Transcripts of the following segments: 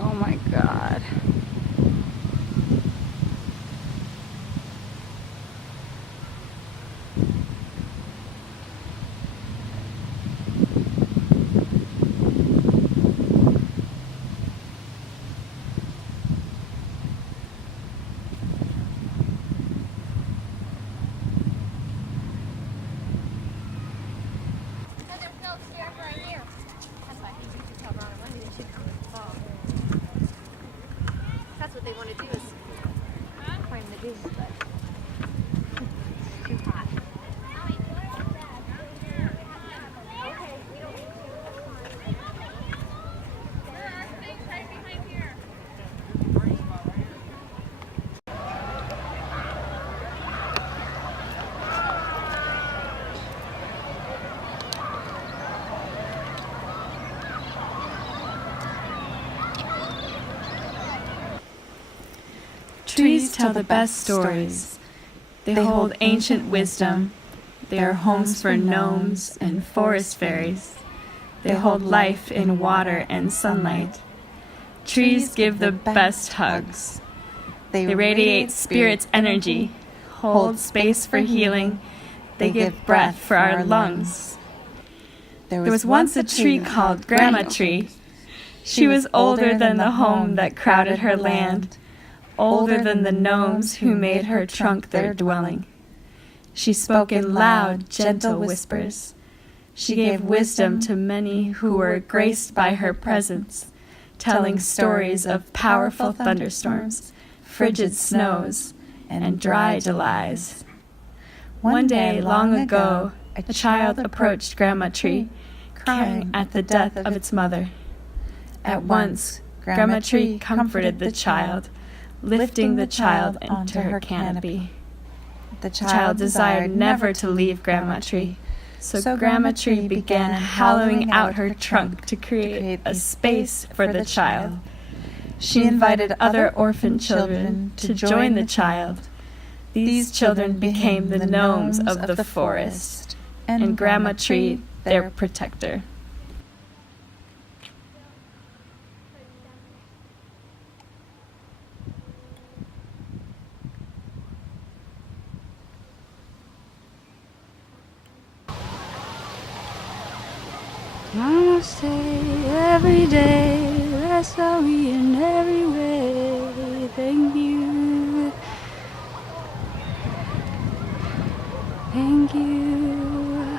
Oh my God. That's what they want to do is climb the dunes, but it's too hot. Trees tell the best stories. They hold ancient wisdom. They are homes for gnomes and forest fairies. They hold life in water and sunlight. Trees give the best hugs. They radiate spirit's energy, hold space for healing. They give breath for our lungs. There was once a tree called Grandma Tree. She was older than the home that crowded her land, older than the gnomes who made her trunk their dwelling. She spoke in loud, gentle whispers. She gave wisdom to many who were graced by her presence, telling stories of powerful thunderstorms, frigid snows, and dry Julys. One day, long ago, a child approached Grandma Tree, crying at the death of its mother. At once, Grandma Tree comforted the child, lifting the child into her canopy. The child desired never to leave Grandma Tree, so Grandma Tree began hollowing out her trunk to create a space for the child. She invited other orphan children to join the child. These children became the gnomes of the forest, and Grandma Tree their protector. Namaste every day, rest on me in every way. Thank you. Thank you.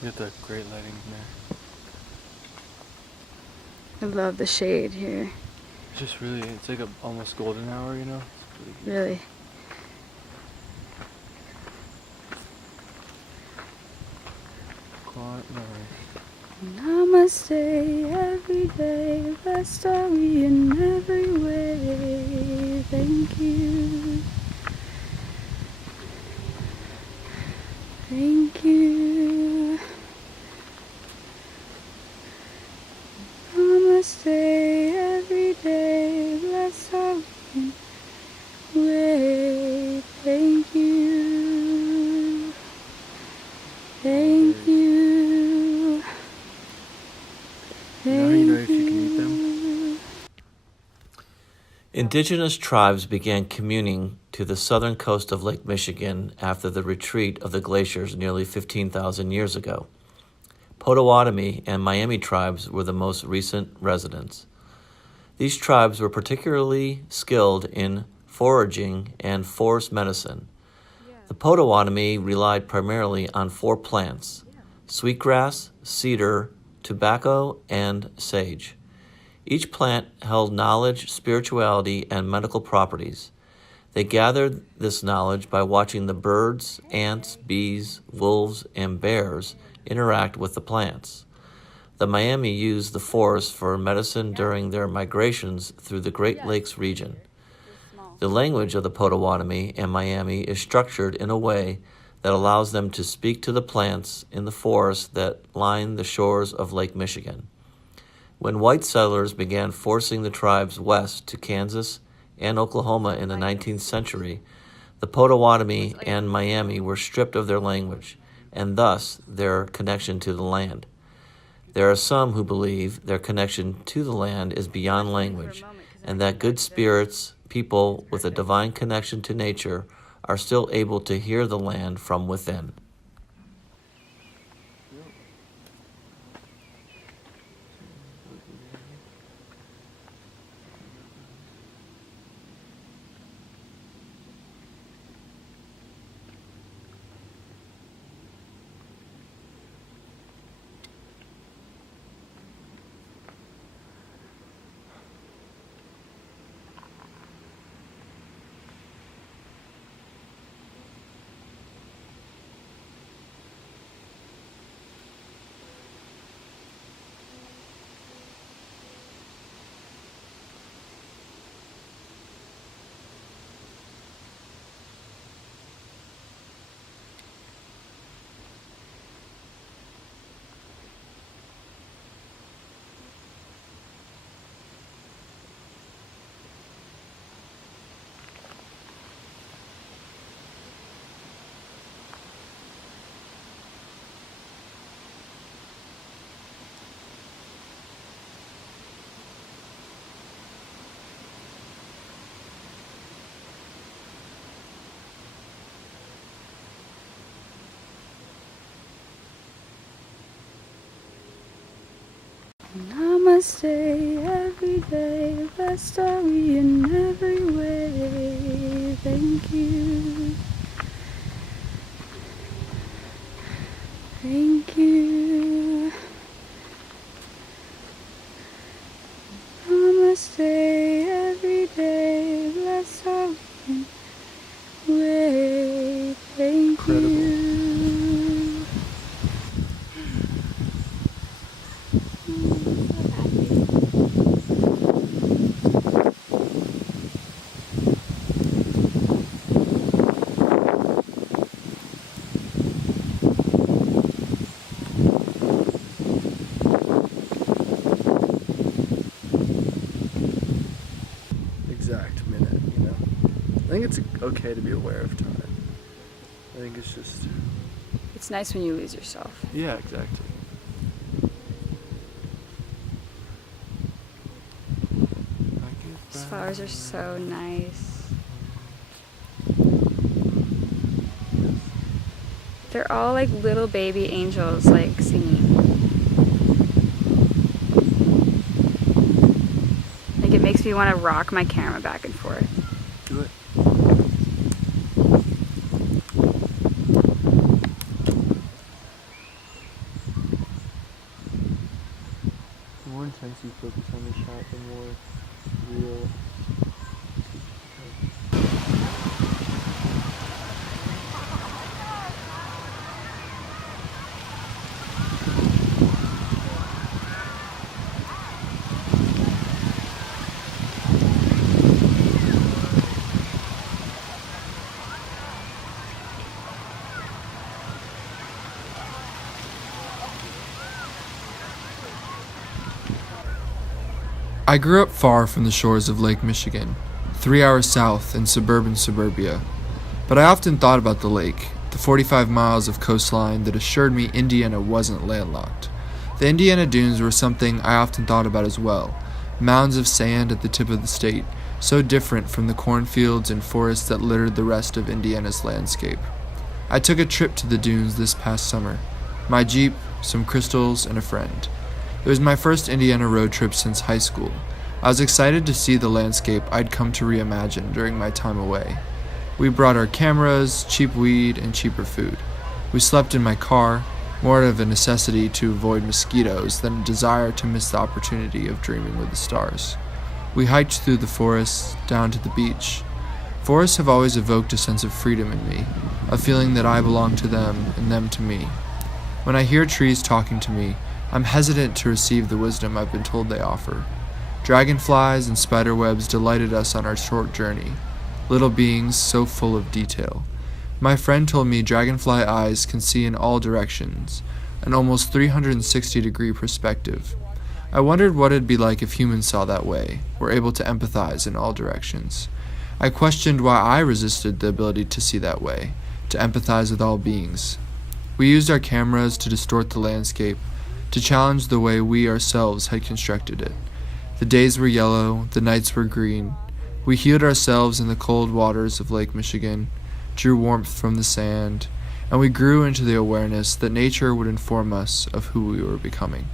You got that great lighting in there. I love the shade here. It's just really, it's like a almost golden hour, you know? It's really beautiful. Really. Quiet night. Namaste every day, blessed are we in every way. Thank you. Thank you. Namaste every day, blessed are we in every way. Thank you. Thank you. Now you know if you can eat them. Indigenous tribes began communing to the southern coast of Lake Michigan after the retreat of the glaciers nearly 15,000 years ago. Potawatomi and Miami tribes were the most recent residents. These tribes were particularly skilled in foraging and forest medicine. The Potawatomi relied primarily on 4 plants: sweetgrass, cedar, tobacco, and sage. Each plant held knowledge, spirituality, and medical properties. They gathered this knowledge by watching the birds, ants, bees, wolves, and bears interact with the plants. The Miami used the forest for medicine during their migrations through the Great Lakes region. The language of the Potawatomi and Miami is structured in a way that allows them to speak to the plants in the forests that line the shores of Lake Michigan. When white settlers began forcing the tribes west to Kansas and Oklahoma in the 19th century, the Potawatomi and Miami were stripped of their language, and thus their connection to the land. There are some who believe their connection to the land is beyond language, and that good spirits, people with a divine connection to nature, are still able to hear the land from within. Namaste every day, blessed are we in every way. Thank you. Thank you. Namaste every day, blessed are we in every way. Thank you. Exact minute, you know? I think it's okay to be aware of time. I think it's just... It's nice when you lose yourself. Yeah, exactly. These flowers are so nice. They're all like little baby angels, like singing. Like it makes me want to rock my camera back and forth. Do it. intense you focus on the shot, the more real. I grew up far from the shores of Lake Michigan, 3 hours south in suburban suburbia. But I often thought about the lake, the 45 miles of coastline that assured me Indiana wasn't landlocked. The Indiana dunes were something I often thought about as well, mounds of sand at the tip of the state, so different from the cornfields and forests that littered the rest of Indiana's landscape. I took a trip to the dunes this past summer. My Jeep, some crystals, and a friend. It was my first Indiana road trip since high school. I was excited to see the landscape I'd come to reimagine during my time away. We brought our cameras, cheap weed, and cheaper food. We slept in my car, more out of a necessity to avoid mosquitoes than a desire to miss the opportunity of dreaming with the stars. We hiked through the forests, down to the beach. Forests have always evoked a sense of freedom in me, a feeling that I belong to them and them to me. When I hear trees talking to me, I'm hesitant to receive the wisdom I've been told they offer. Dragonflies and spiderwebs delighted us on our short journey, little beings so full of detail. My friend told me dragonfly eyes can see in all directions, an almost 360-degree perspective. I wondered what it'd be like if humans saw that way, were able to empathize in all directions. I questioned why I resisted the ability to see that way, to empathize with all beings. We used our cameras to distort the landscape, to challenge the way we ourselves had constructed it. The days were yellow, the nights were green. We healed ourselves in the cold waters of Lake Michigan, drew warmth from the sand, and we grew into the awareness that nature would inform us of who we were becoming.